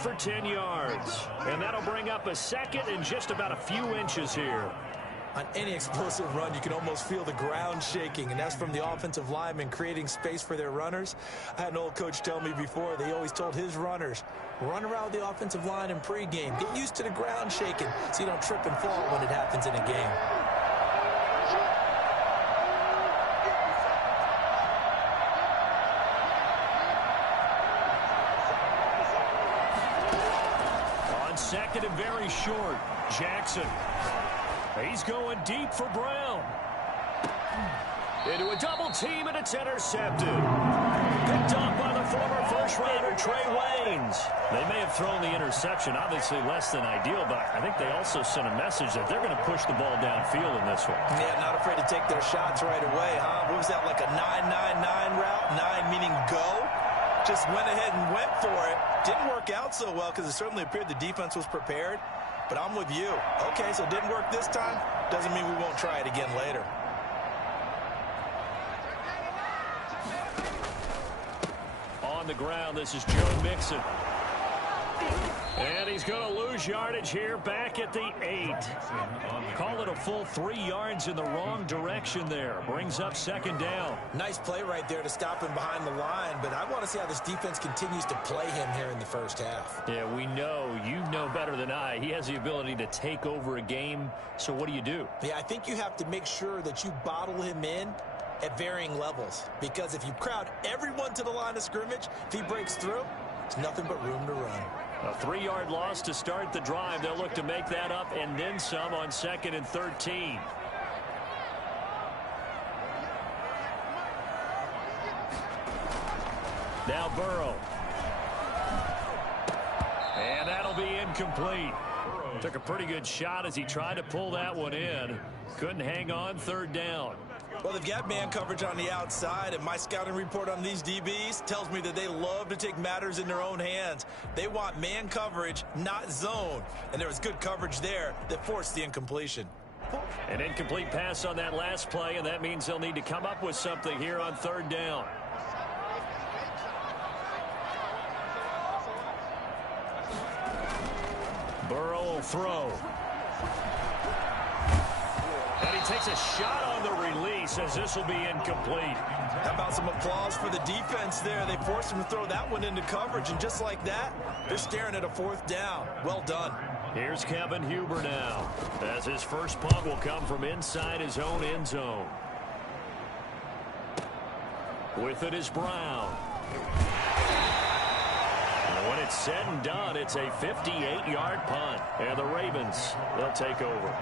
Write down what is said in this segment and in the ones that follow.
for 10 yards. And that'll bring up a second and just about a few inches here. On any explosive run, you can almost feel the ground shaking, and that's from the offensive linemen creating space for their runners. I had an old coach tell me before, they always told his runners, run around the offensive line in pregame. Get used to the ground shaking so you don't trip and fall when it happens in a game. On second and very short, Jackson. He's going deep for Brown. Into a double team, and it's intercepted. Picked up by the former first-rounder Trey Waynes. They may have thrown the interception, obviously less than ideal, but I think they also sent a message that they're going to push the ball downfield in this one. Yeah, not afraid to take their shots right away, huh? What was that, like a 9-9-9 route? 9 meaning go? Just went ahead and went for it. Didn't work out so well because it certainly appeared the defense was prepared. But I'm with you. Okay, so it didn't work this time. Doesn't mean we won't try it again later. On the ground, this is Joe Mixon. And he's going to lose yardage here back at the 8. Call it a full 3 yards in the wrong direction there. Brings up second down. Nice play right there to stop him behind the line, but I want to see how this defense continues to play him here in the first half. Yeah, we know. You know better than I. He has the ability to take over a game, so what do? Yeah, I think you have to make sure that you bottle him in at varying levels, because if you crowd everyone to the line of scrimmage, if he breaks through, there's nothing but room to run. A 3-yard loss to start the drive. They'll look to make that up and then some on second and 13. Now Burrow. And that'll be incomplete. Took a pretty good shot as he tried to pull that one in. Couldn't hang on, third down. Well, they've got man coverage on the outside, and my scouting report on these DBs tells me that they love to take matters in their own hands. They want man coverage, not zone. And there was good coverage there that forced the incompletion. An incomplete pass on that last play, and that means they'll need to come up with something here on third down. Burrow will throw. And he takes a shot on the release as this will be incomplete. How about some applause for the defense there? They forced him to throw that one into coverage, and just like that, they're staring at a fourth down. Well done. Here's Kevin Huber now, as his first punt will come from inside his own end zone. With it is Brown. And when it's said and done, it's a 58-yard punt. And the Ravens, they'll take over.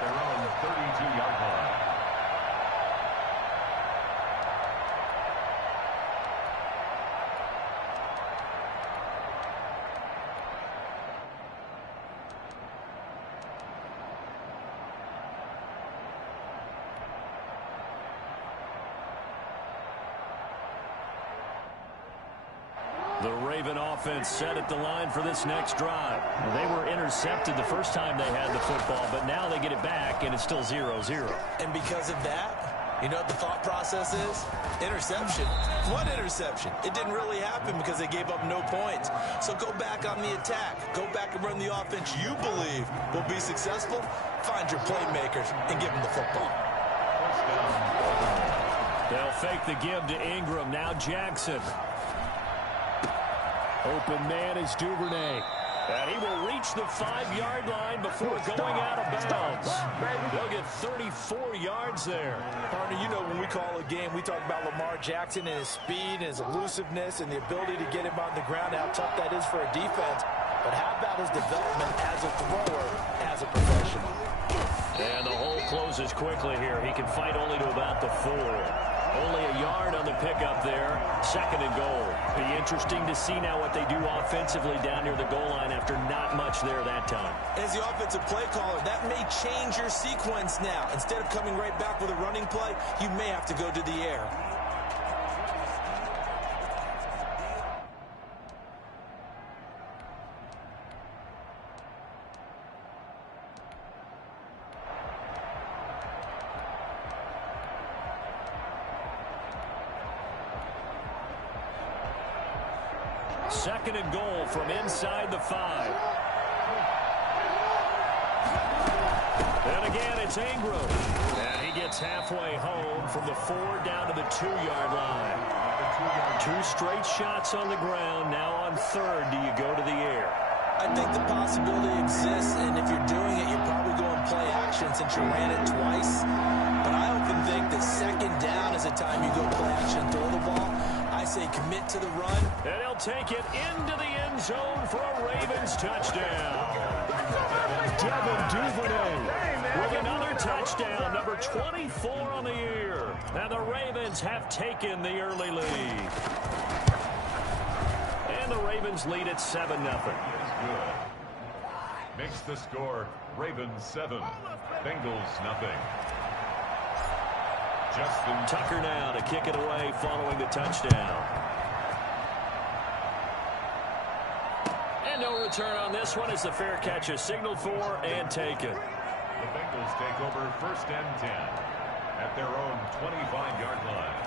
Their own 32-yard line. The Raven offense set at the line for this next drive. They were intercepted the first time they had the football, but now they get it back, and it's still 0-0. And because of that, you know what the thought process is? Interception. What interception? It didn't really happen because they gave up no points. So go back on the attack. Go back and run the offense you believe will be successful. Find your playmakers and give them the football. They'll fake the give to Ingram. Now Jackson. Open man is Duvernay. And he will reach the 5-yard line before going out of bounds. They'll get 34 yards there. Partner, you know when we call a game, we talk about Lamar Jackson and his speed and his elusiveness and the ability to get him on the ground, how tough that is for a defense. But how about his development as a thrower, as a professional? And the hole closes quickly here. He can fight only to about the 4. Only a yard on the pickup there. Second and goal. Be interesting to see now what they do offensively down near the goal line after not much there that time. As the offensive play caller, that may change your sequence now. Instead of coming right back with a running play, you may have to go to the air. second and goal from inside the 5. And again, it's Ingram. And he gets halfway home from the 4 down to the 2-yard line. 2 straight shots on the ground. Now on third, do you go to the air? I think the possibility exists, and if you're doing it, you're probably going play action since you ran it twice. But I often think that second down is the time you go play action, throw the ball. I say commit to the run. And he'll take it into the end zone for a Ravens touchdown. Devin Duvernay with another touchdown, number 24 on the year. And the Ravens have taken the early lead. And the Ravens lead at 7-0. Good. Makes the score Ravens 7, Bengals nothing. Justin Tucker now to kick it away following the touchdown. And no return on this one as the fair catch is signaled for and taken. The Bengals take over 1st and 10 at their own 25-yard line.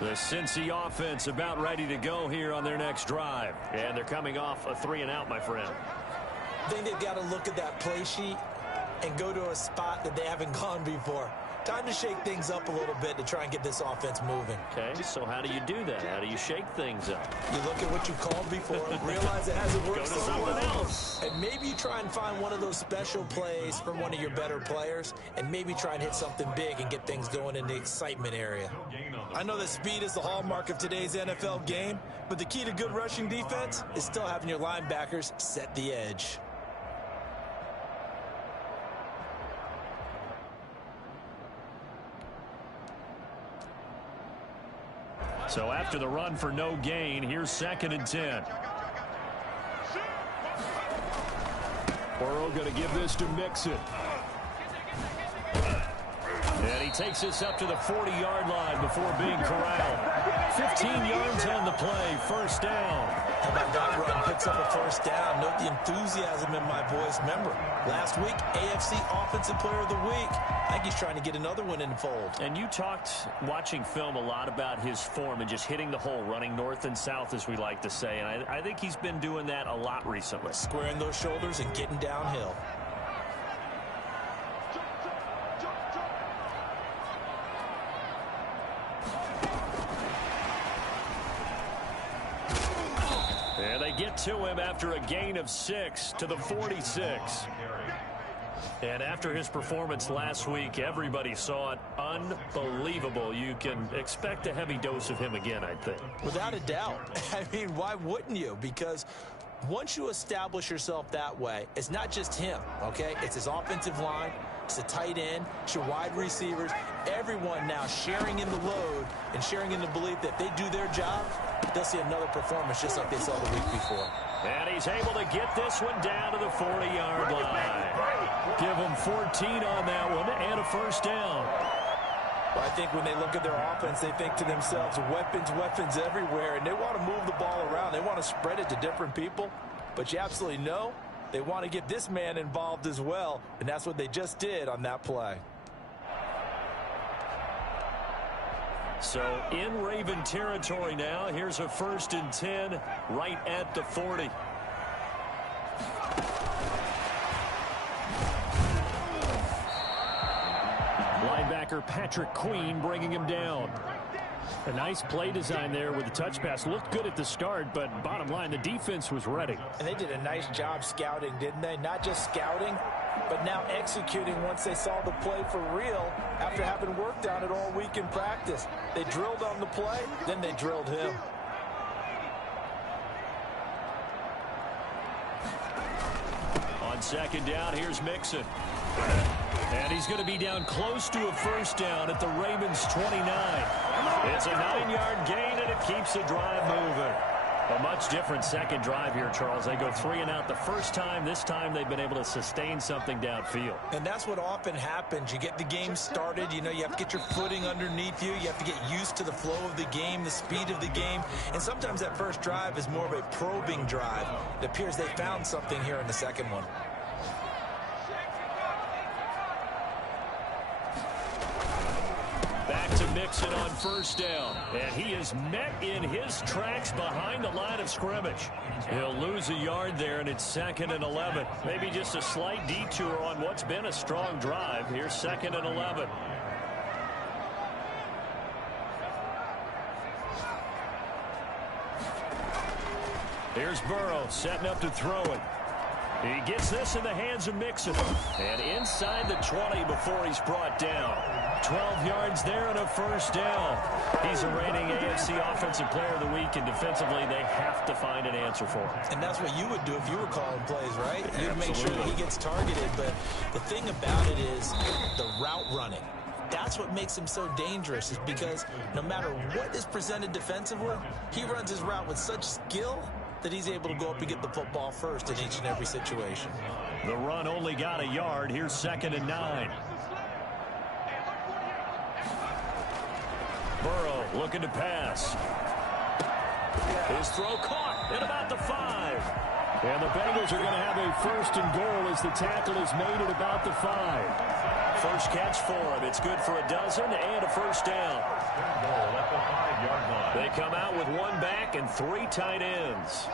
The Cincy offense about ready to go here on their next drive. And they're coming off a 3-and-out, my friend. I think they've got to look at that play sheet and go to a spot that they haven't gone before. Time to shake things up a little bit to try and get this offense moving. Okay, so how do you do that? How do you shake things up? You look at what you called before, realize it hasn't worked Go to so something well, else. and maybe you try and find one of those special plays from one of your better players, and maybe try and hit something big and get things going in the excitement area. I know that speed is the hallmark of today's NFL game, but the key to good rushing defense is still having your linebackers set the edge. So after the run for no gain, here's 2nd and 10. Burrow going to give this to Mixon. And he takes this up to the 40-yard line before being corralled. 15 yards on the play, 1st down. How about that run? Picks up a 1st down. Note the enthusiasm in my voice. Remember, last week, AFC Offensive Player of the Week. I think he's trying to get another one in the fold. And you talked, watching film, a lot about his form and just hitting the hole, running north and south, as we like to say. And I think he's been doing that a lot recently. Squaring those shoulders and getting downhill. And they get to him after a gain of 6 to the 46. And after his performance last week, everybody saw it. Unbelievable. You can expect a heavy dose of him again, I think. Without a doubt. I mean, why wouldn't you? Because once you establish yourself that way, it's not just him, okay? It's his offensive line. It's a tight end. It's your wide receivers. Everyone now sharing in the load and sharing in the belief that if they do their job, they'll see another performance just like they saw the week before. And he's able to get this one down to the 40-yard line. Give him 14 on that one and a 1st down. Well, I think when they look at their offense, they think to themselves, weapons everywhere, and they want to move the ball around. They want to spread it to different people, but you absolutely know they want to get this man involved as well, and that's what they just did on that play. So in Raven territory now, here's a 1st and 10 right at the 40. Linebacker Patrick Queen bringing him down. A nice play design there with the touch pass. Looked good at the start, but bottom line, the defense was ready. And they did a nice job scouting, didn't they? Not just scouting, but now executing once they saw the play for real after having worked on it all week in practice. They drilled on the play, then they drilled him. On 2nd down, here's Mixon. And he's going to be down close to a 1st down at the Ravens 29. It's a 9-yard gain, and it keeps the drive moving. A much different second drive here, Charles. They go 3-and-out the first time. This time they've been able to sustain something downfield. And that's what often happens. You get the game started. You know, you have to get your footing underneath you. You have to get used to the flow of the game, the speed of the game. And sometimes that first drive is more of a probing drive. It appears they found something here in the second one. Back to Mixon on first down. And he is met in his tracks behind the line of scrimmage. He'll lose a yard there, and it's 2nd and 11. Maybe just a slight detour on what's been a strong drive. Here's 2nd and 11. Here's Burrow setting up to throw it. He gets this in the hands of Mixon. And inside the 20 before he's brought down. 12 yards there and a first down. He's a reigning AFC Offensive Player of the Week, and defensively they have to find an answer for him. And that's what you would do if you were calling plays, right? You'd make sure that he gets targeted. But the thing about it is the route running. That's what makes him so dangerous, is because no matter what is presented defensively, he runs his route with such skill that he's able to go up and get the football first in each and every situation. The run only got a yard. Here's 2nd and 9. Burrow looking to pass. His throw caught at about the 5. And the Bengals are going to have a 1st and goal as the tackle is made at about the 5. First catch for him. It's good for a dozen and a first down. They come out with one back and 3 tight ends.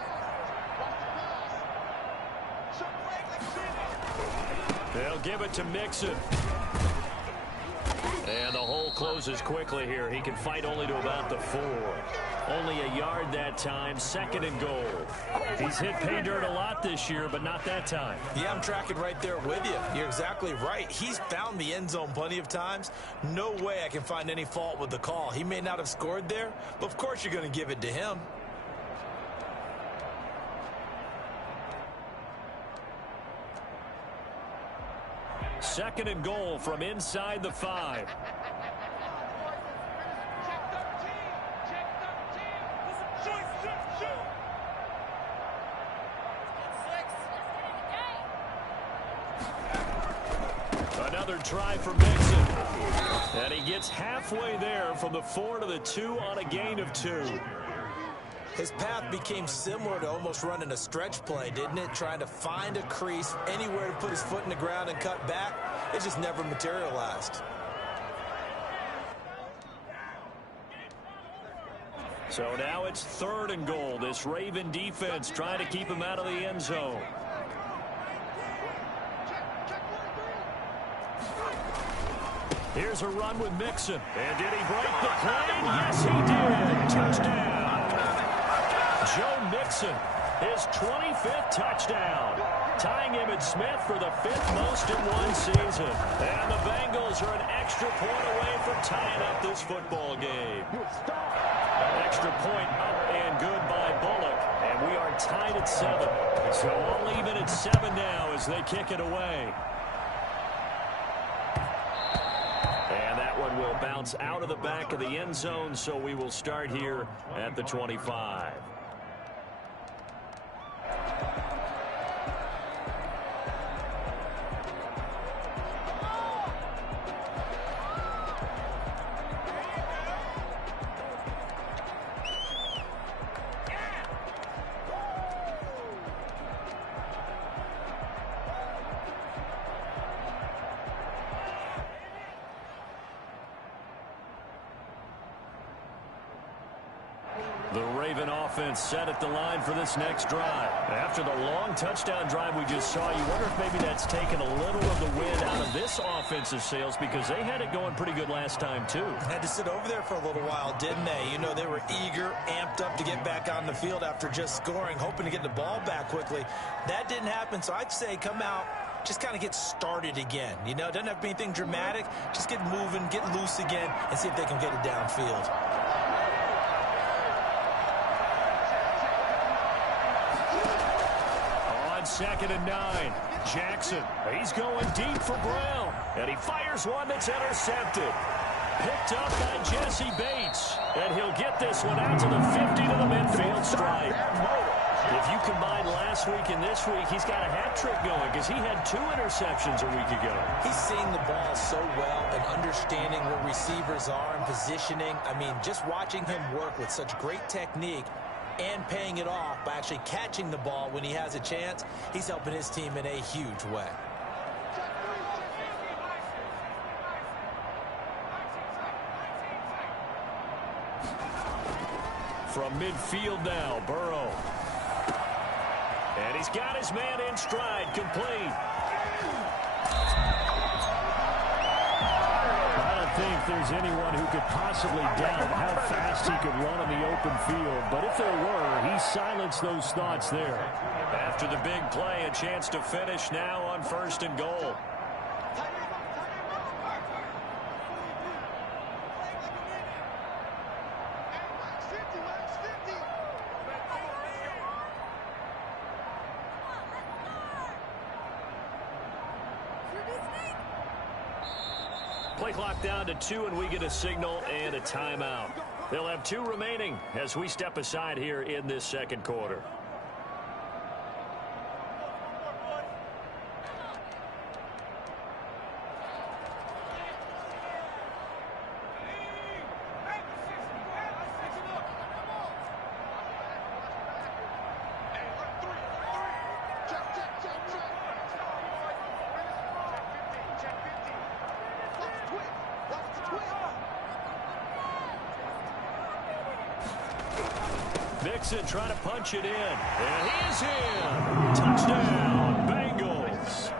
They'll give it to Mixon. And the hole closes quickly here. He can fight only to about the 4. Only a yard that time. 2nd and goal. He's hit pay dirt a lot this year, but not that time. Yeah, I'm tracking right there with you. You're exactly right. He's found the end zone plenty of times. No way I can find any fault with the call. He may not have scored there, but of course you're going to give it to him. Second and goal from inside the 5. Another try for Mixon. And he gets halfway there from the 4 to the 2 on a gain of 2. His path became similar to almost running a stretch play, didn't it? Trying to find a crease, anywhere to put his foot in the ground and cut back. It just never materialized. So now it's 3rd and goal. This Raven defense trying to keep him out of the end zone. Here's a run with Mixon. And did he break the plane? Yes, he did. Touchdown. Joe Mixon, his 25th touchdown. Tying Emmitt Smith for the 5th most in one season. And the Bengals are an extra point away from tying up this football game. Extra point up and good by Bullock. And we are tied at 7. So all even at 7 now as they kick it away. And that one will bounce out of the back of the end zone, so we will start here at the 25. The Raven offense set at the line for this next drive. After the long touchdown drive we just saw, you wonder if maybe that's taken a little of the wind out of this offensive sails, because they had it going pretty good last time too. Had to sit over there for a little while, didn't they? You know, they were eager, amped up to get back on the field after just scoring, hoping to get the ball back quickly. That didn't happen, so I'd say come out, just kind of get started again. You know, it doesn't have to be anything dramatic. Just get moving, get loose again, and see if they can get it downfield. On 2nd and 9, Jackson, he's going deep for Brown, and he fires one that's intercepted. Picked up by Jesse Bates, and he'll get this one out to the 50 to the midfield stripe. If you combine last week and this week, he's got a hat trick going, because he had 2 interceptions a week ago. He's seeing the ball so well and understanding where receivers are and positioning. I mean, just watching him work with such great technique and paying it off by actually catching the ball when he has a chance, he's helping his team in a huge way. from midfield now. Burrow. And he's got his man in stride, complete. I don't think there's anyone who could possibly doubt how fast he could run in the open field. But if there were, he silenced those thoughts there. After the big play, a chance to finish now on 1st and goal. Play clock down to 2, and we get a signal and a timeout. They'll have 2 remaining as we step aside here in this second quarter. Mixon trying to punch it in. And he is in. Touchdown, Bengals.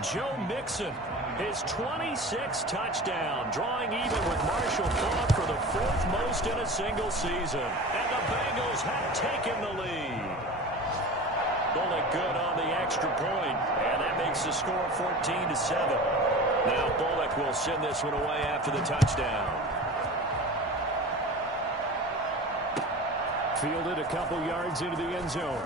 Joe Mixon, his 26th touchdown, drawing even with Marshall Faulk for the 4th most in a single season. And the Bengals have taken the lead. Bullock good on the extra point, and that makes the score 14-7. Now Bullock will send this one away after the touchdown. Fielded a couple yards into the end zone.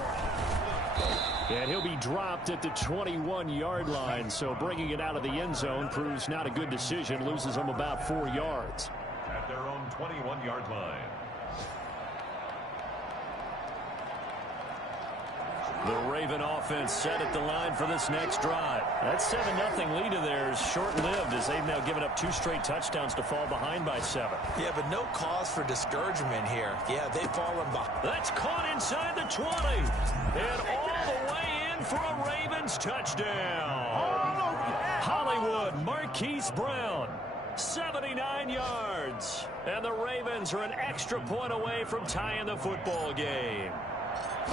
And he'll be dropped at the 21-yard line, so bringing it out of the end zone proves not a good decision. Loses him about 4 yards. At their own 21-yard line. The Raven offense set at the line for this next drive. That 7-0 lead of theirs short-lived as they've now given up 2 straight touchdowns to fall behind by 7. Yeah, but no cause for discouragement here. Yeah, they've fallen behind. That's caught inside the 20. And all the way in for a Ravens touchdown. Hollywood, Marquise Brown, 79 yards. And the Ravens are an extra point away from tying the football game.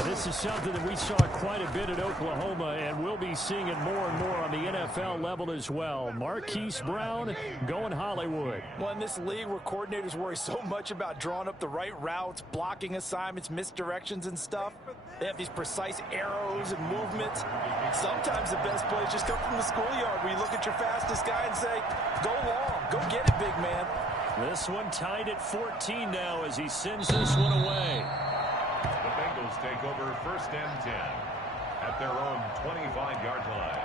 This is something that we saw quite a bit at Oklahoma, and we'll be seeing it more and more on the NFL level as well. Marquise Brown going Hollywood. Well, in this league where coordinators worry so much about drawing up the right routes, blocking assignments, misdirections and stuff, they have these precise arrows and movements. Sometimes the best plays just come from the schoolyard where you look at your fastest guy and say, go long, go get it, big man. This one tied at 14 now as he sends this one away. The Bengals take over 1st and 10 at their own 25-yard line.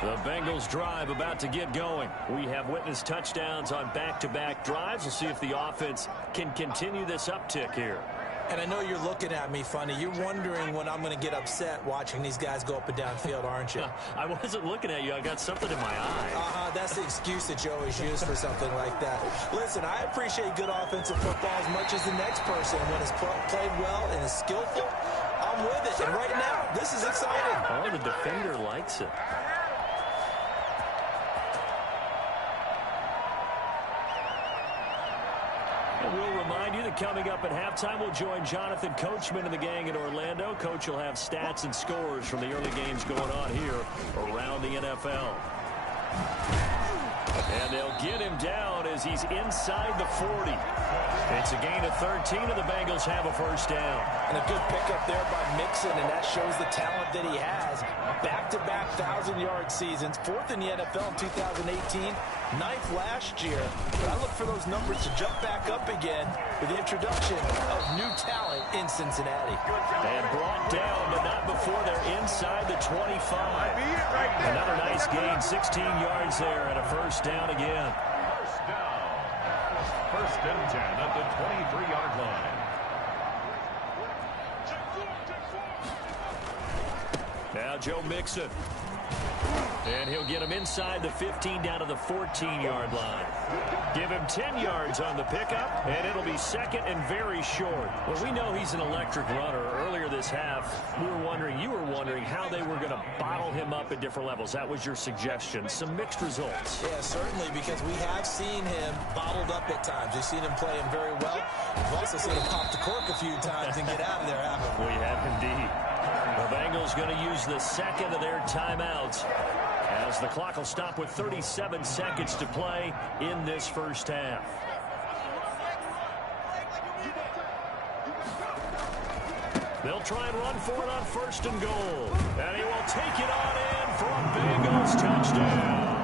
The Bengals drive about to get going. We have witnessed touchdowns on back-to-back drives. We'll see if the offense can continue this uptick here. And I know you're looking at me funny. You're wondering when I'm going to get upset watching these guys go up and down field, aren't you? I wasn't looking at you. I got something in my eye. That's the excuse that you always use for something like that. Listen, I appreciate good offensive football as much as the next person. When it's played well and is skillful, I'm with it. And right now, this is exciting. Oh, the defender likes it. We'll remind you that coming up at halftime, we'll join Jonathan Coachman and the gang in Orlando. Coach will have stats and scores from the early games going on here around the NFL. And they'll get him down as he's inside the 40. It's a gain of 13, and the Bengals have a 1st down. And a good pickup there by Mixon, and that shows the talent that he has. Back-to-back 1,000-yard seasons, 4th in the NFL in 2018, 9th last year. But I look for those numbers to jump back up again with the introduction of new talent in Cincinnati. And brought down, but not before they're inside the 25. Another nice gain, 16 yards there, and a 1st down again. 1st down. 1st and 10 at the 23-yard line. Now Joe Mixon. And he'll get him inside the 15 down to the 14-yard line. Give him 10 yards on the pickup, and it'll be second and very short. Well, we know he's an electric runner. Earlier this half, you were wondering how they were going to bottle him up at different levels. That was your suggestion. Some mixed results. Yeah, certainly, because we have seen him bottled up at times. We've seen him playing very well. We've also seen him pop the cork a few times and get out of there, haven't we? We have indeed. The Bengals going to use the second of their timeouts, as the clock will stop with 37 seconds to play in this first half. They'll try and run for it on first and goal. And he will take it on in for a Bengals touchdown.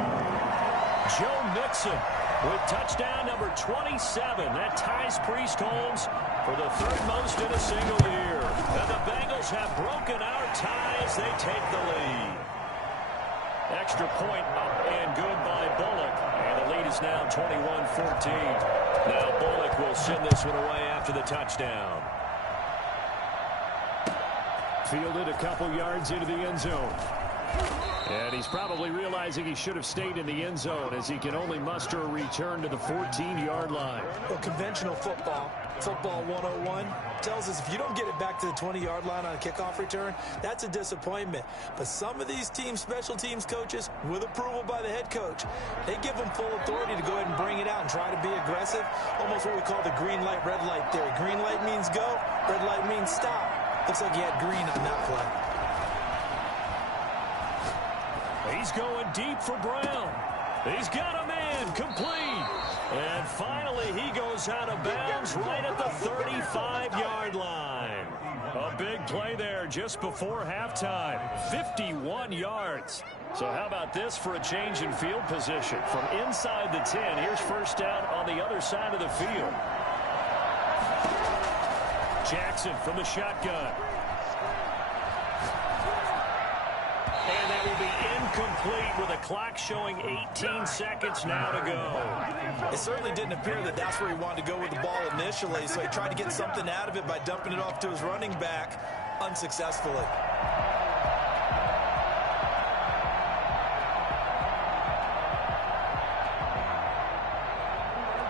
Joe Mixon with touchdown number 27. That ties Priest Holmes for the third most in a single year. And the Bengals have broken our tie as they take the lead. Extra point up and good by Bullock. And the lead is now 21-14. Now Bullock will send this one away after the touchdown. Fielded a couple yards into the end zone. And he's probably realizing he should have stayed in the end zone, as he can only muster a return to the 14-yard line. Well, conventional football 101, tells us if you don't get it back to the 20-yard line on a kickoff return, that's a disappointment. But some of these teams, special teams coaches, with approval by the head coach, they give them full authority to go ahead and bring it out and try to be aggressive. Almost what we call the green light, red light theory. Green light means go, red light means stop. Looks like he had green on that play. He's going deep for Brown. He's got a man complete. And finally, he goes out of bounds right at the 35-yard line. A big play there just before halftime. 51 yards. So how about this for a change in field position? From inside the 10, here's first down on the other side of the field. Jackson from the shotgun. And that will be incomplete with a clock showing 18 seconds now to go. It certainly didn't appear that that's where he wanted to go with the ball initially, so he tried to get something out of it by dumping it off to his running back unsuccessfully.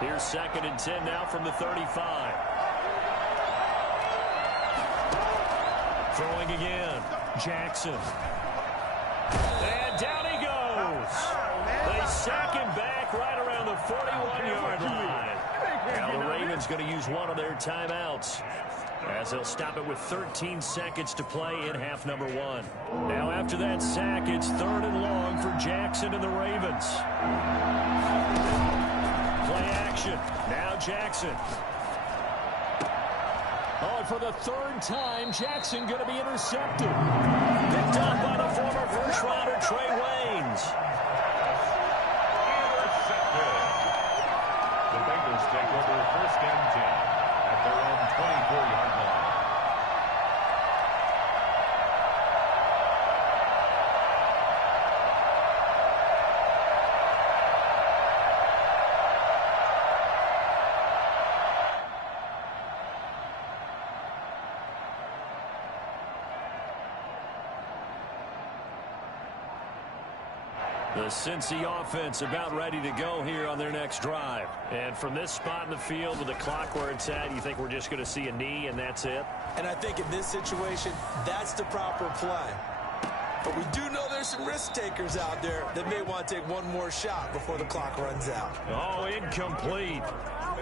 Here's second and 10 now from the 35. Throwing again. Jackson. And down he goes. They sack him back right around the 41-yard line. Now the Ravens going to use one of their timeouts, as they'll stop it with 13 seconds to play in half number one. Now after that sack, it's third and long for Jackson and the Ravens. Play action. Now Jackson. Oh, and for the third time, Jackson going to be intercepted. Picked up by the former first-rounder Trey Waynes. Intercepted. The Bengals take over first and 10 at their own 24-yard line. The Cincy offense about ready to go here on their next drive. And from this spot in the field with the clock where it's at, you think we're just going to see a knee and that's it? And I think in this situation, that's the proper play. But we do know there's some risk takers out there that may want to take one more shot before the clock runs out. Oh, incomplete.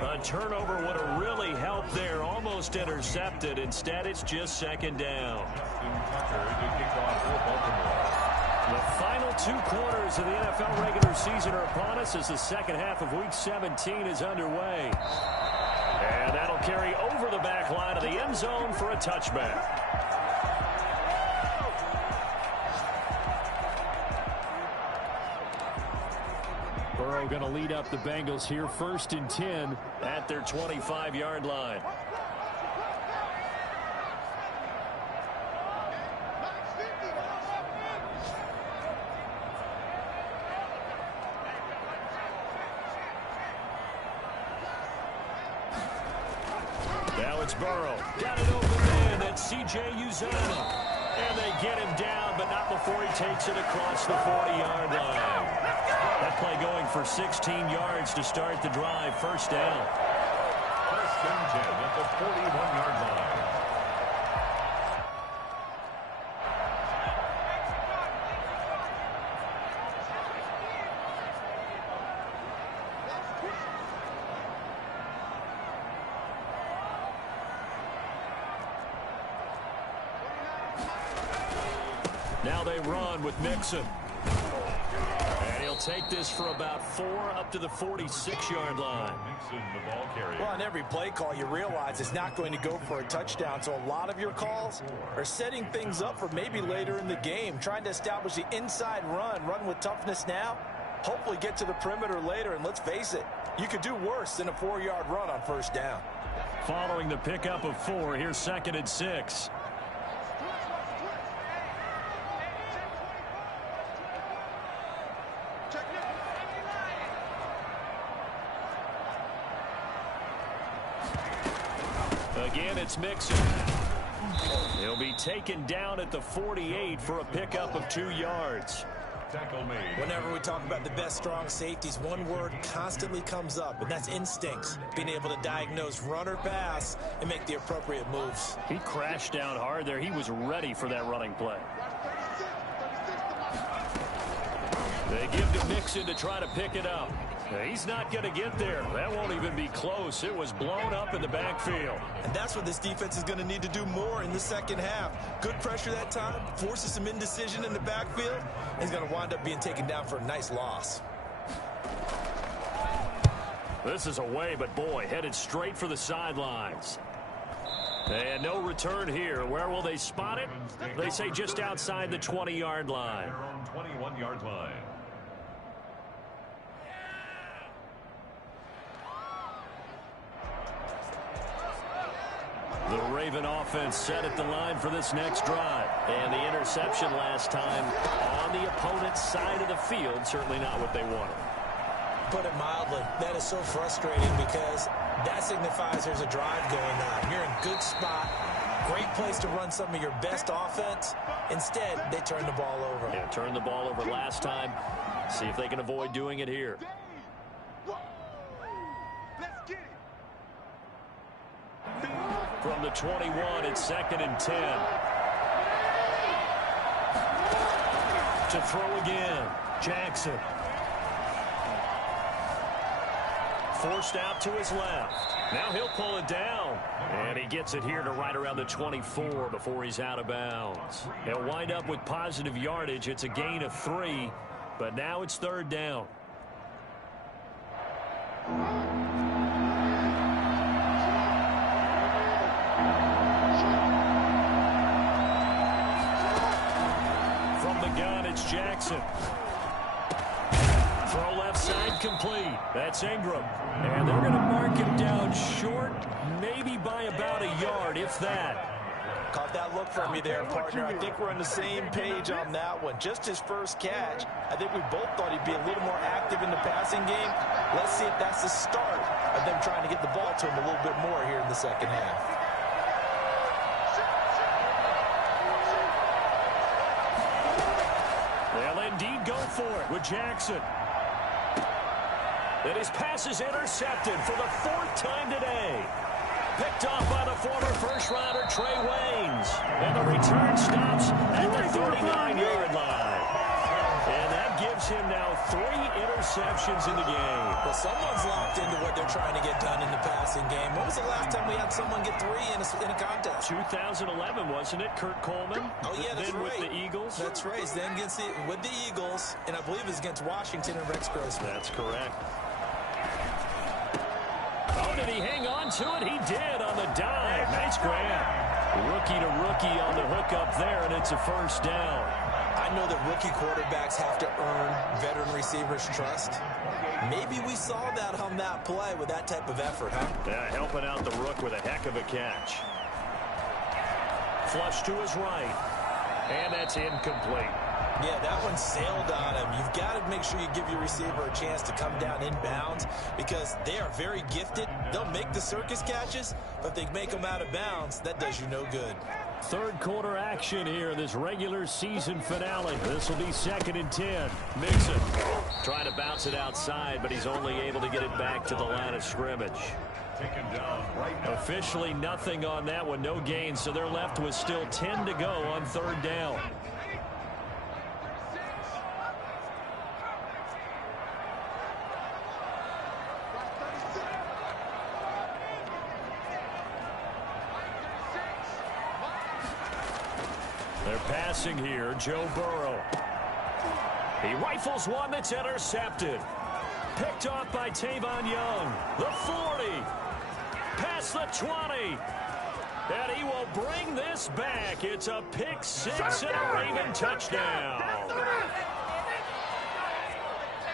A turnover would have really helped there. Almost intercepted. Instead, it's just second down. The final two quarters of the NFL regular season are upon us as the second half of Week 17 is underway. And that'll carry over the back line of the end zone for a touchback. Burrow going to lead up the Bengals here, first and 10 at their 25-yard line. Now it's Burrow. Got it open man. That's C.J. Uzomah. And they get him down, but not before he takes it across the 40-yard line. That play going for 16 yards to start the drive. First down. First and 10 at the 41-yard line. Now they run with Mixon. And he'll take this for about 4 up to the 46-yard line. Mixon, the ball carrier. Well, on every play call, you realize it's not going to go for a touchdown. So a lot of your calls are setting things up for maybe later in the game, trying to establish the inside run with toughness now, hopefully get to the perimeter later. And let's face it, you could do worse than a 4-yard run on first down. Following the pickup of 4, here's 2nd and 6. Again, it's Mixon. He'll be taken down at the 48 for a pickup of 2 yards. Tackle made. Whenever we talk about the best strong safeties, one word constantly comes up, and that's instincts. Being able to diagnose run or pass and make the appropriate moves. He crashed down hard there. He was ready for that running play. They give to Mixon to try to pick it up. He's not going to get there. That won't even be close. It was blown up in the backfield. And that's what this defense is going to need to do more in the second half. Good pressure that time, forces some indecision in the backfield, and he's going to wind up being taken down for a nice loss. This is away, but boy, headed straight for the sidelines. And no return here. Where will they spot it? They say just outside the 20-yard line. Their own 21-yard line. The Raven offense set at the line for this next drive. And the interception last time on the opponent's side of the field, certainly not what they wanted. Put it mildly, that is so frustrating because that signifies there's a drive going on. You're in a good spot, great place to run some of your best offense. Instead, they turn the ball over. Yeah, turned the ball over last time. See if they can avoid doing it here. From the 21, it's 2nd and 10. To throw again, Jackson. Forced out to his left. Now he'll pull it down. And he gets it here to right around the 24 before he's out of bounds. He'll wind up with positive yardage. It's a gain of 3, but now it's 3rd down. From the gun, it's Jackson. Throw left side complete. That's Ingram. And they're going to mark him down short, maybe by about a yard, if that. Caught that look from you there, partner. I think we're on the same page on that one. Just his first catch. I think we both thought he'd be a little more active in the passing game. Let's see if that's the start of them trying to get the ball to him a little bit more here in the second half. They'll indeed go for it with Jackson. And his pass is intercepted for the 4th time today. Picked off by the former first-rounder Trey Waynes. And the return stops at the 39-yard line. And that gives him now 3 interceptions in the game. Well, someone's locked into what they're trying to get done in the passing game. When was the last time we had someone get 3 in a contest? 2011, wasn't it? Kurt Coleman. Oh, yeah, that's then right. with the Eagles. That's right. Then with the Eagles, and I believe it's against Washington and Rex Grossman. That's correct. Oh, did he hang on to it? He did on the dive. Nice grab. Rookie to rookie on the hook up there, and it's a first down. I know that rookie quarterbacks have to earn veteran receivers' trust. Maybe we saw that on that play with that type of effort, huh? Yeah, helping out the rook with a heck of a catch. Flush to his right. And that's incomplete. Yeah, that one sailed on him. You've got to make sure you give your receiver a chance to come down inbounds because they are very gifted. They'll make the circus catches, but if they make them out of bounds, that does you no good. Third quarter action here in this regular season finale. This will be 2nd and 10. Mixon trying to bounce it outside, but he's only able to get it back to the line of scrimmage. Taken down right now. Officially nothing on that one, no gain, so they're left with still 10 to go on 3rd down. They're passing here, Joe Burrow. He rifles one that's intercepted. Picked off by Tavon Young. The 40. Past the 20. And he will bring this back. It's a pick six and a Raven touchdown.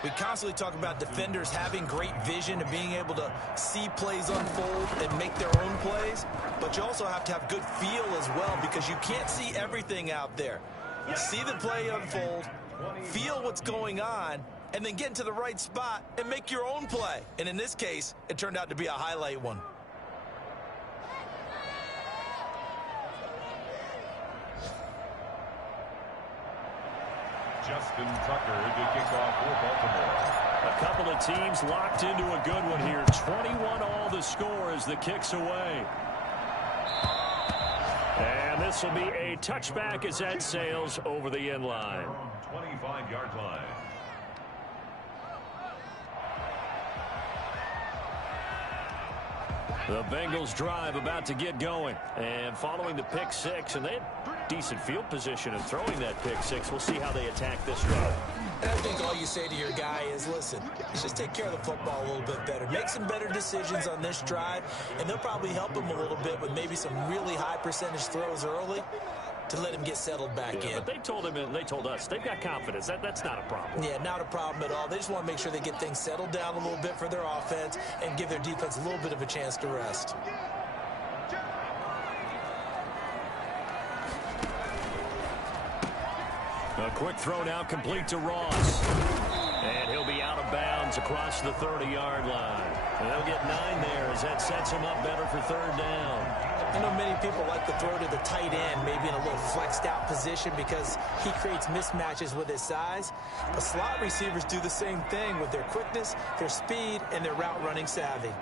We constantly talk about defenders having great vision and being able to see plays unfold and make their own plays. But you also have to have good feel as well, because you can't see everything out there. See the play unfold, feel what's going on, and then get into the right spot and make your own play. And in this case, it turned out to be a highlight one. Justin Tucker to kick off for Baltimore. A couple of teams locked into a good one here. 21 all the score as the kick's away. And this will be a touchback as that sails over the end line. 25-yard line. The Bengals drive about to get going. And following the pick six, and they had decent field position in throwing that pick six. We'll see how they attack this drive. And I think all you say to your guy is, listen, let's just take care of the football a little bit better. Make some better decisions on this drive, and they'll probably help him a little bit with maybe some really high percentage throws early to let him get settled back in. But they told him, and they told us, they've got confidence. That's not a problem. Yeah, not a problem at all. They just want to make sure they get things settled down a little bit for their offense and give their defense a little bit of a chance to rest. A quick throw now complete to Ross. And he'll be out of bounds across the 30-yard line. And they'll get 9 there as that sets him up better for 3rd down. I know many people like to throw to the tight end, maybe in a little flexed out position because he creates mismatches with his size. But slot receivers do the same thing with their quickness, their speed, and their route running savvy.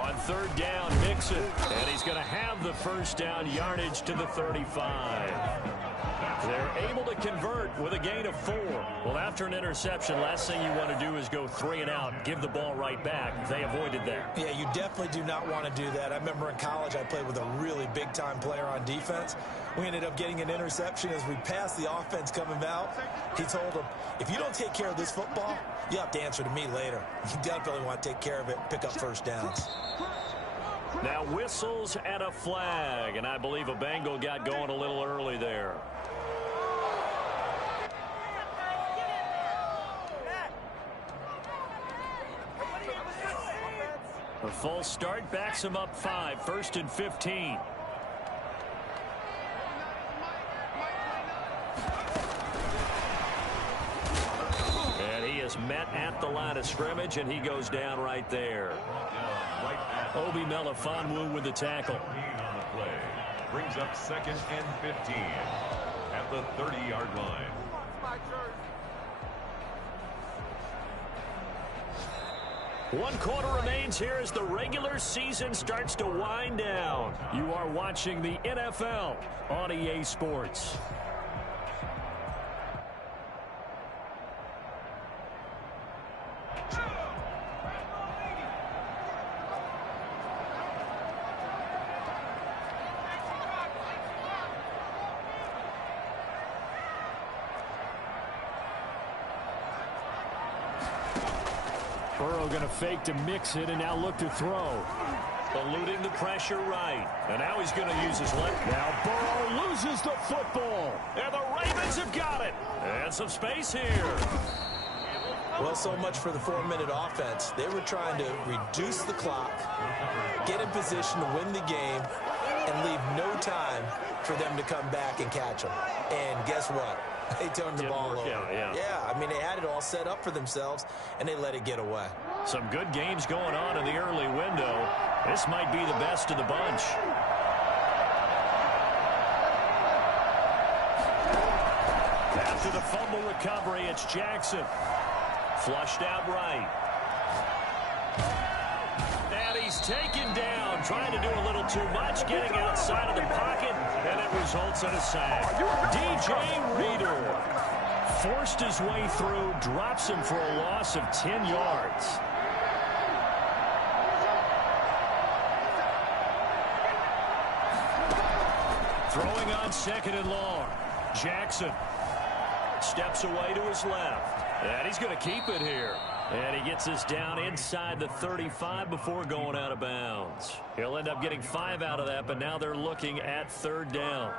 On 3rd down, Mixon. And he's going to have the first down yardage to the 35. They're able to convert with a gain of 4. Well, after an interception, last thing you want to do is go 3 and out, give the ball right back. They avoided that. Yeah, you definitely do not want to do that. I remember in college I played with a really big-time player on defense. We ended up getting an interception as we passed the offense coming out. He told him, if you don't take care of this football, you have to answer to me later. You definitely want to take care of it, pick up first downs. Now whistles and a flag, and I believe a Bengal got going a little early there. A false start backs him up 5, 1st and 15. And he is met at the line of scrimmage, and he goes down right there. Obi Melifonwu with the tackle. On the play. Brings up 2nd and 15 at the 30-yard line. One quarter remains here as the regular season starts to wind down. You are watching the NFL on EA Sports. Burrow going to fake to mix it and now look to throw. Eluding the pressure right. And now he's going to use his left. Now Burrow loses the football. And the Ravens have got it. And some space here. Well, so much for the 4-minute offense. They were trying to reduce the clock, get in position to win the game, and leave no time for them to come back and catch them. And guess what? They turned the ball over. Yeah, I mean, they had it all set up for themselves, and they let it get away. Some good games going on in the early window. This might be the best of the bunch. After the fumble recovery, it's Jackson. Flushed out right. And he's taken down, trying to do a little too much, getting outside of the pocket, and it results in a sack. DJ Reader forced his way through, drops him for a loss of 10 yards. Throwing on 2nd and long. Jackson steps away to his left. And he's going to keep it here. And he gets us down inside the 35 before going out of bounds. He'll end up getting 5 out of that, but now they're looking at 3rd down.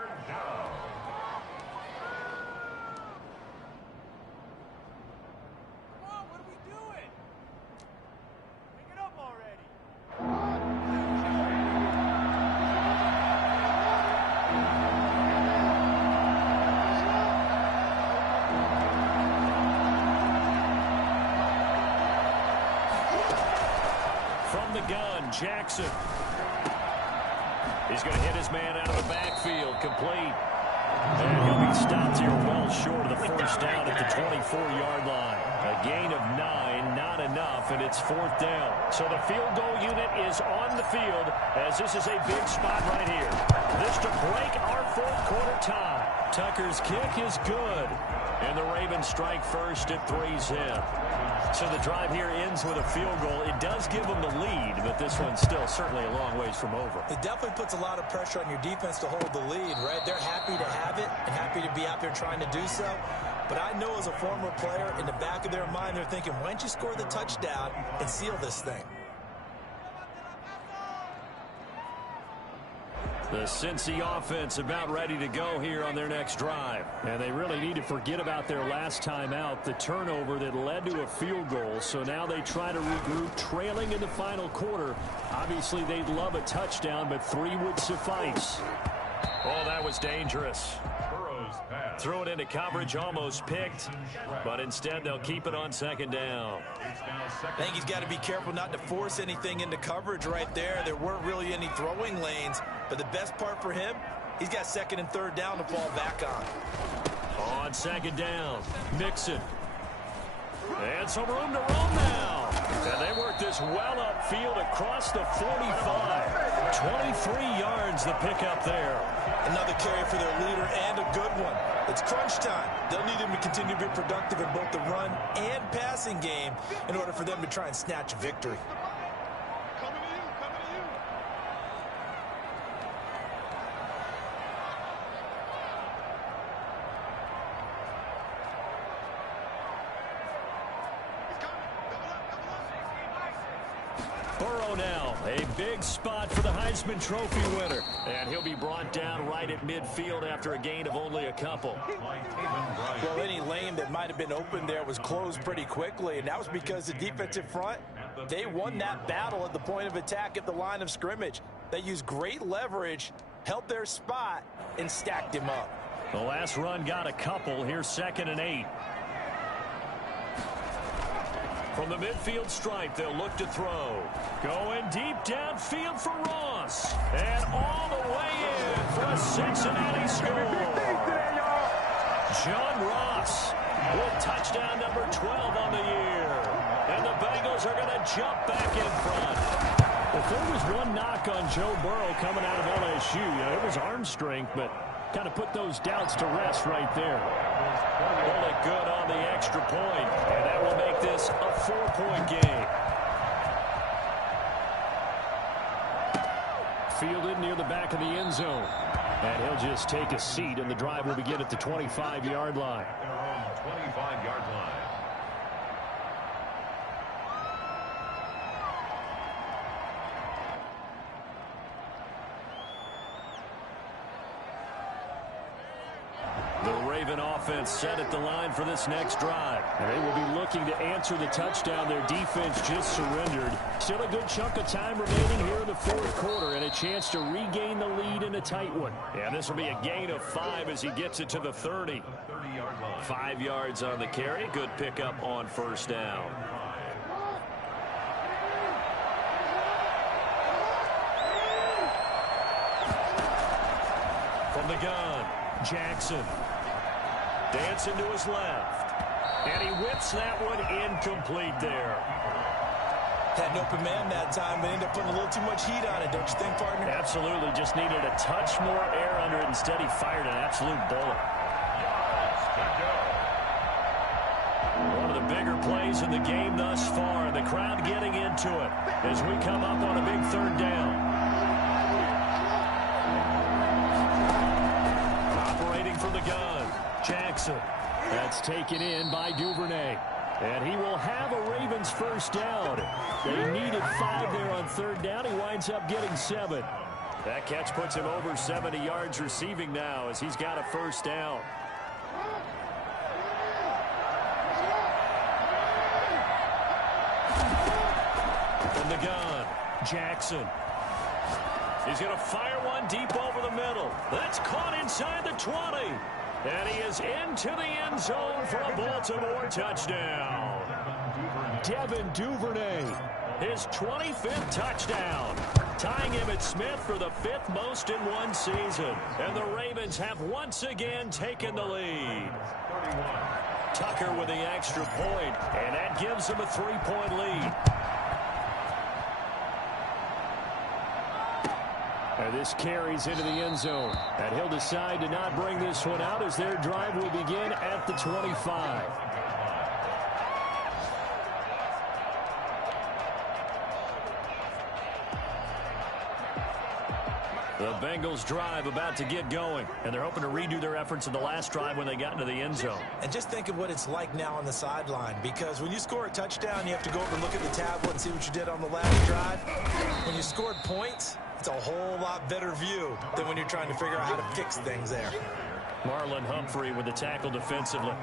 Jackson. He's going to hit his man out of the backfield, complete. And he'll be stopped here well short of the 1st down at the 24-yard line. A gain of 9, not enough, and it's 4th down. So the field goal unit is on the field as this is a big spot right here. This to break our 4th quarter tie. Tucker's kick is good. And the Ravens strike first at 3's in. So the drive here ends with a field goal. It does give them the lead, but this one's still certainly a long ways from over. It definitely puts a lot of pressure on your defense to hold the lead, right? They're happy to have it and happy to be out there trying to do so. But I know as a former player, in the back of their mind, they're thinking, why don't you score the touchdown and seal this thing? The Cincy offense about ready to go here on their next drive. And they really need to forget about their last time out, the turnover that led to a field goal. So now they try to regroup, trailing in the final quarter. Obviously, they'd love a touchdown, but 3 would suffice. Oh, that was dangerous. Threw it into coverage, almost picked, but instead they'll keep it on 2nd down. I think he's got to be careful not to force anything into coverage right there. There weren't really any throwing lanes, but the best part for him, he's got 2nd and 3rd down to fall back on. On 2nd down, Mixon. And some room to roam now. And they work this well upfield across the 45. 23 yards the pickup there. Another carry for their leader and a good one. It's crunch time. They'll need him to continue to be productive in both the run and passing game in order for them to try and snatch a victory. Burrow now, a big spot for the Heisman Trophy winner. And he'll be brought down right at midfield after a gain of only a couple. Well, any lane that might have been open there was closed pretty quickly, and that was because the defensive front, they won that battle at the point of attack at the line of scrimmage. They used great leverage, held their spot, and stacked him up. The last run got a couple. Here's 2nd and 8. From the midfield stripe, they'll look to throw. Going deep downfield for Ross. And all the way in for a Cincinnati score. John Ross with touchdown number 12 on the year. And the Bengals are going to jump back in front. If there was one knock on Joe Burrow coming out of LSU, it was arm strength, but kind of put those doubts to rest right there. Really good on the extra point, and that will make this a 4-point game. Fielded near the back of the end zone. And he'll just take a seat, and the drive will begin at the 25-yard line. Their own 25-yard line. The Raven offense set at the line for this next drive. And they will be looking to answer the touchdown their defense just surrendered. Still a good chunk of time remaining here in the fourth quarter and a chance to regain the lead in a tight one. And this will be a gain of 5 as he gets it to the 30. 5 yards on the carry. Good pickup on first down. From the gun, Jackson. Dancing to his left. And he whips that one incomplete there. Had an open man that time, but ended up putting a little too much heat on it, don't you think, partner? Absolutely. Just needed a touch more air under it. Instead, he fired an absolute bullet. One of the bigger plays in the game thus far, and the crowd getting into it as we come up on a big third down. Operating from the gun, Jackson. That's taken in by Duvernay. And he will have a Ravens first down. They needed 5 there on third down. He winds up getting 7. That catch puts him over 70 yards receiving now as he's got a first down. From the gun, Jackson. He's going to fire one deep over the middle. That's caught inside the 20. And he is into the end zone for a Baltimore touchdown. Devin Duvernay, his 25th touchdown, tying Emmitt Smith for the 5th most in one season. And the Ravens have once again taken the lead. Tucker with the extra point, and that gives him a 3-point lead. And this carries into the end zone. And he'll decide to not bring this one out as their drive will begin at the 25. The Bengals drive about to get going, and they're hoping to redo their efforts in the last drive when they got into the end zone. And just think of what it's like now on the sideline, because when you score a touchdown, you have to go over and look at the tablet and see what you did on the last drive. When you scored points, it's a whole lot better view than when you're trying to figure out how to fix things there. Marlon Humphrey with the tackle defensively.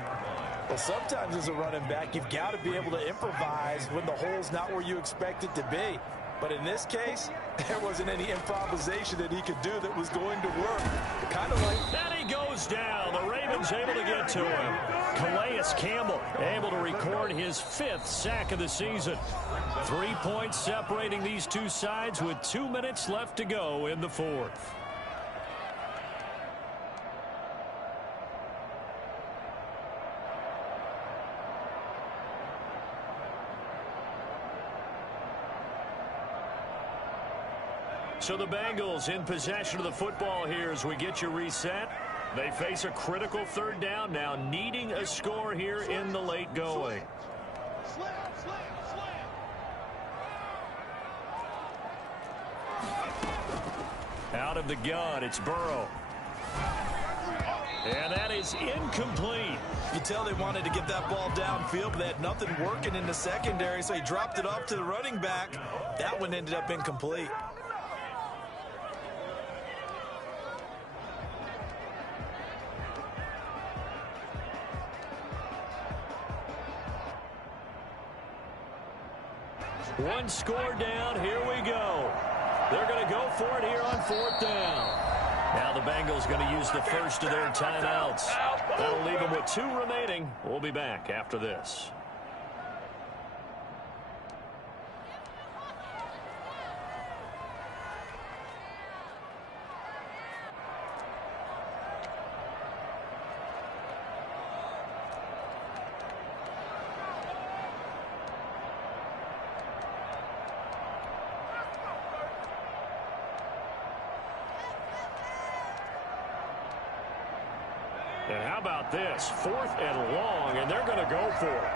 Well, sometimes as a running back, you've got to be able to improvise when the hole's not where you expect it to be. But in this case, there wasn't any improvisation that he could do that was going to work. Kind of like... And he goes down. The Ravens able to get to him. Calais Campbell able to record his 5th sack of the season. 3 points separating these two sides with 2 minutes left to go in the fourth. So the Bengals in possession of the football here as we get you reset. They face a critical third down now, needing a score here in the late going. Out of the gun, it's Burrow. And that is incomplete. You tell they wanted to get that ball downfield, but they had nothing working in the secondary, so he dropped it off to the running back. That one ended up incomplete. One score down. Here we go. They're going to go for it here on fourth down. Now the Bengals going to use the first of their timeouts. That'll leave them with 2 remaining. We'll be back after this. And how about this? 4th and long, and they're going to go for it.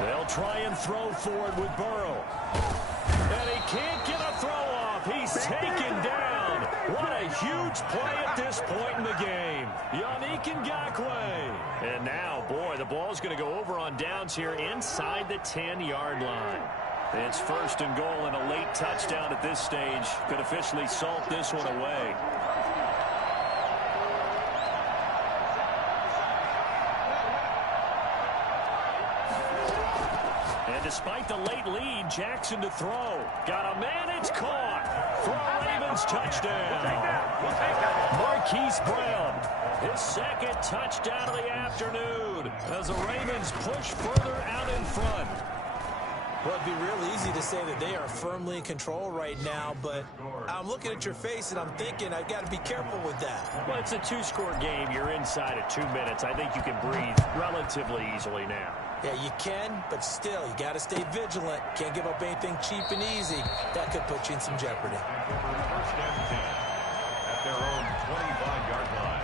They'll try and throw forward with Burrow. And he can't get a throw off. He's taken down. What a huge play at this point in the game. Yannick Ngakoue. And now, boy, the ball's going to go over on downs here inside the 10-yard line. It's first and goal, and a late touchdown at this stage could officially salt this one away. And despite the late lead, Jackson to throw. Got a man, it's caught. For a Ravens touchdown. Marquise Brown, his second touchdown of the afternoon as the Ravens push further out in front. Well, it'd be real easy to say that they are firmly in control right now, but I'm looking at your face and I'm thinking I've got to be careful with that. Well, it's a two-score game. You're inside of 2 minutes. I think you can breathe relatively easily now. Yeah, you can, but still, you got to stay vigilant. Can't give up anything cheap and easy. That could put you in some jeopardy. First and 10 at their own 25-yard line.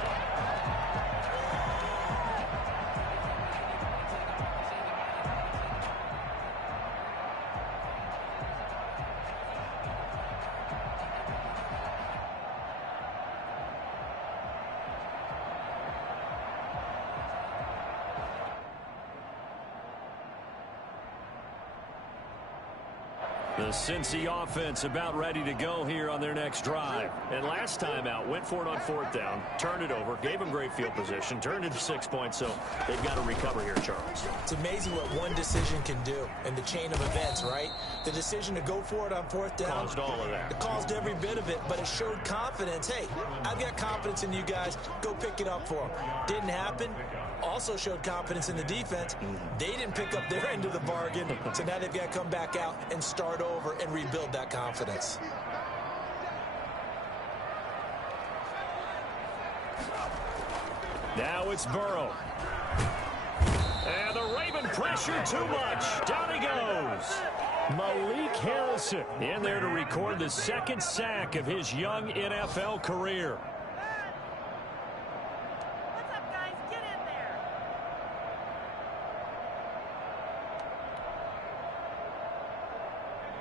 The Cincy offense about ready to go here on their next drive. And last time out, went for it on fourth down, turned it over, gave them great field position, turned it to 6 points, so they've got to recover here, Charles. It's amazing what one decision can do in the chain of events, right? The decision to go for it on fourth down. Caused all of that. It caused every bit of it, but it showed confidence. Hey, I've got confidence in you guys. Go pick it up for them. Didn't happen. Also showed confidence in the defense. They didn't pick up their end of the bargain, so now they've got to come back out and start over and rebuild that confidence. Now it's Burrow. And the Raven pressure too much. Down he goes. Malik Harrison in there to record the second sack of his young NFL career. What's up, guys? Get in there.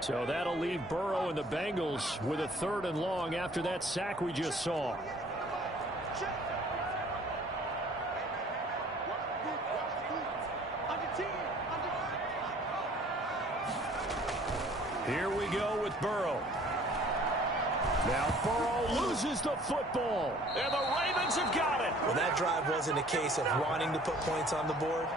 So that'll leave Burrow and the Bengals with a 3rd and long after that sack we just saw. Here we go with Burrow. Now Burrow loses the football, and the Ravens have got it. Well, that drive wasn't a case of wanting to put points on the board.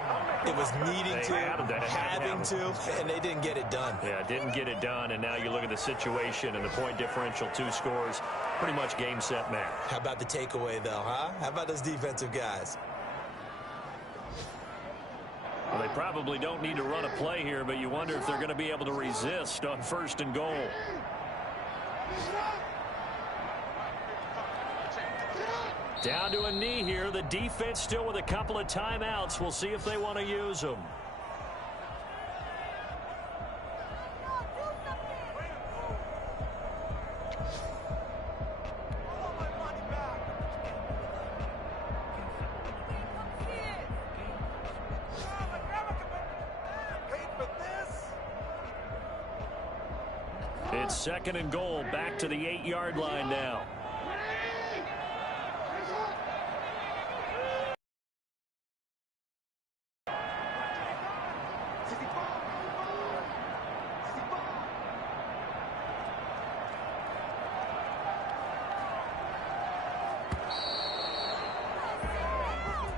It was needing to, having to, and they didn't get it done. Yeah, didn't get it done, and now you look at the situation and the point differential, 2 scores, pretty much game, set, match. How about the takeaway, though, huh? How about those defensive guys? Well, they probably don't need to run a play here, but you wonder if they're going to be able to resist on 1st and goal. Down to a knee here. The defense still with a couple of timeouts. We'll see if they want to use them. It's 2nd and goal, back to the 8-yard line now.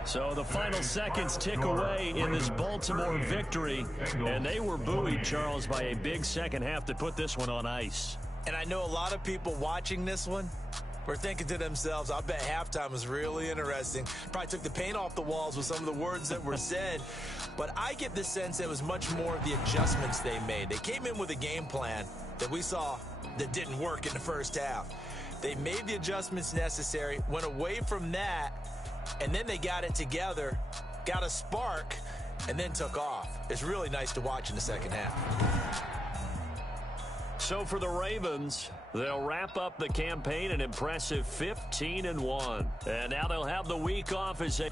So the final seconds tick away in this Baltimore victory, and they were buoyed, Charles, by a big second half to put this one on ice. And I know a lot of people watching this one were thinking to themselves, I bet halftime was really interesting. Probably took the paint off the walls with some of the words that were said. But I get the sense it was much more of the adjustments they made. They came in with a game plan that we saw that didn't work in the first half. They made the adjustments necessary, went away from that, and then they got it together, got a spark, and then took off. It's really nice to watch in the second half. So for the Ravens, they'll wrap up the campaign an impressive 15-1. And now they'll have the week off as they